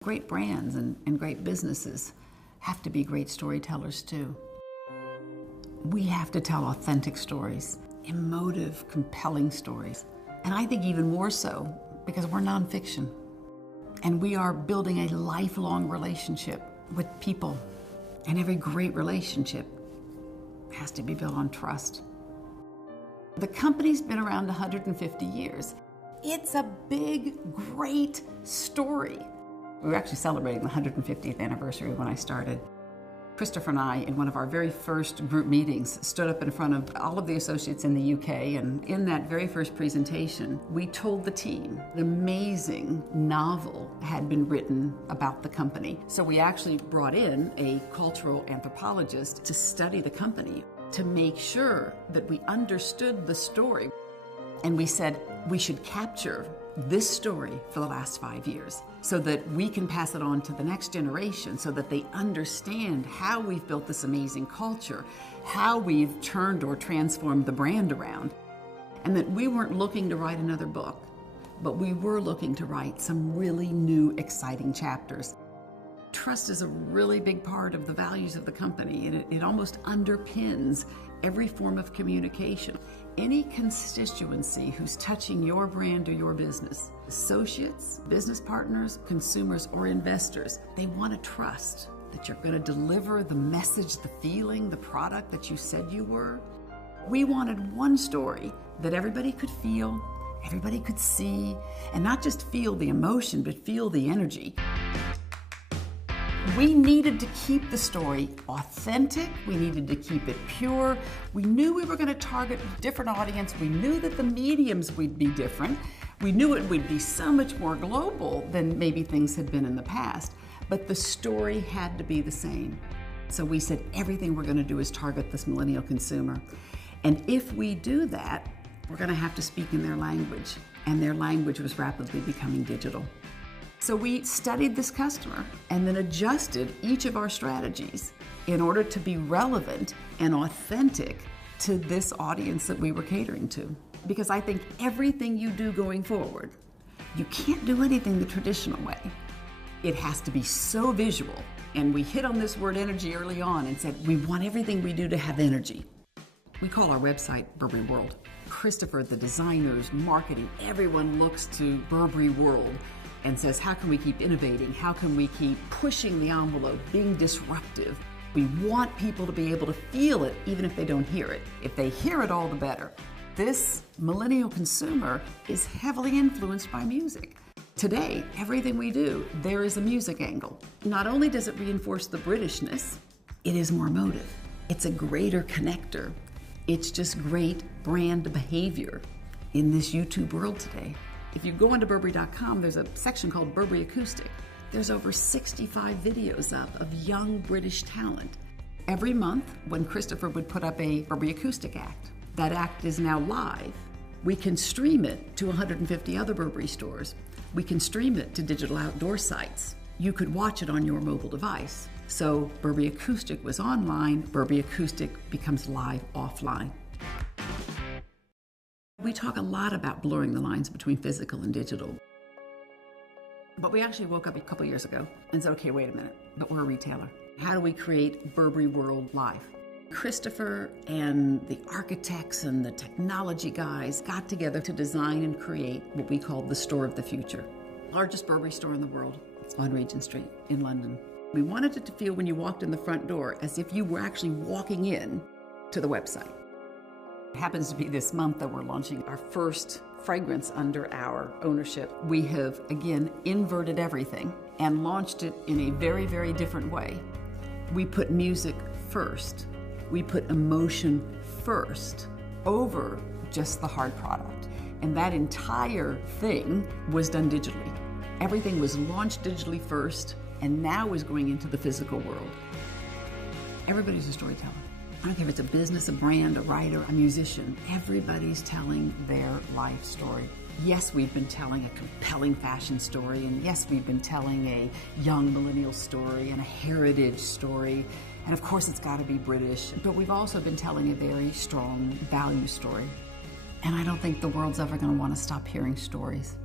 Great brands and great businesses have to be great storytellers too. We have to tell authentic stories, emotive, compelling stories. And I think even more so because we're nonfiction. And we are building a lifelong relationship with people. And every great relationship has to be built on trust. The company's been around 150 years. It's a big, great story. We were actually celebrating the 150th anniversary when I started. Christopher and I, in one of our very first group meetings, stood up in front of all of the associates in the UK, and in that very first presentation, we told the team an amazing novel had been written about the company. So we actually brought in a cultural anthropologist to study the company, to make sure that we understood the story. And we said we should capture this story for the last 5 years so that we can pass it on to the next generation so that they understand how we've built this amazing culture, how we've turned or transformed the brand around, and that we weren't looking to write another book, but we were looking to write some really new, exciting chapters. Trust is a really big part of the values of the company, and it almost underpins every form of communication. Any constituency who's touching your brand or your business, associates, business partners, consumers, or investors, they want to trust that you're going to deliver the message, the feeling, the product that you said you were. We wanted one story that everybody could feel, everybody could see, and not just feel the emotion, but feel the energy. We needed to keep the story authentic. We needed to keep it pure. We knew we were going to target a different audience. We knew that the mediums would be different. We knew it would be so much more global than maybe things had been in the past. But the story had to be the same. So we said everything we're going to do is target this millennial consumer. And if we do that, we're going to have to speak in their language. And their language was rapidly becoming digital. So we studied this customer and then adjusted each of our strategies in order to be relevant and authentic to this audience that we were catering to. Because I think everything you do going forward, you can't do anything the traditional way. It has to be so visual. And we hit on this word energy early on and said, we want everything we do to have energy. We call our website Burberry World. Christopher, the designers, marketing, everyone looks to Burberry World and says, how can we keep innovating? How can we keep pushing the envelope, being disruptive? We want people to be able to feel it even if they don't hear it. If they hear it, all the better. This millennial consumer is heavily influenced by music. Today, everything we do, there is a music angle. Not only does it reinforce the Britishness, it is more emotive. It's a greater connector. It's just great brand behavior in this YouTube world today. If you go onto Burberry.com, there's a section called Burberry Acoustic. There's over 65 videos up of young British talent. Every month, when Christopher would put up a Burberry Acoustic act, that act is now live. We can stream it to 150 other Burberry stores. We can stream it to digital outdoor sites. You could watch it on your mobile device. So Burberry Acoustic was online, Burberry Acoustic becomes live offline. We talk a lot about blurring the lines between physical and digital. But we actually woke up a couple years ago and said, okay, wait a minute, but we're a retailer. How do we create Burberry World live? Christopher and the architects and the technology guys got together to design and create what we called the Store of the Future. Largest Burberry store in the world. It's on Regent Street in London. We wanted it to feel when you walked in the front door as if you were actually walking in to the website. It happens to be this month that we're launching our first fragrance under our ownership. We have, again, inverted everything and launched it in a very, very different way. We put music first. We put emotion first over just the hard product. And that entire thing was done digitally. Everything was launched digitally first and now is going into the physical world. Everybody's a storyteller. I don't care if it's a business, a brand, a writer, a musician. Everybody's telling their life story. Yes, we've been telling a compelling fashion story, and yes, we've been telling a young millennial story and a heritage story, and of course it's got to be British, but we've also been telling a very strong value story. And I don't think the world's ever going to want to stop hearing stories.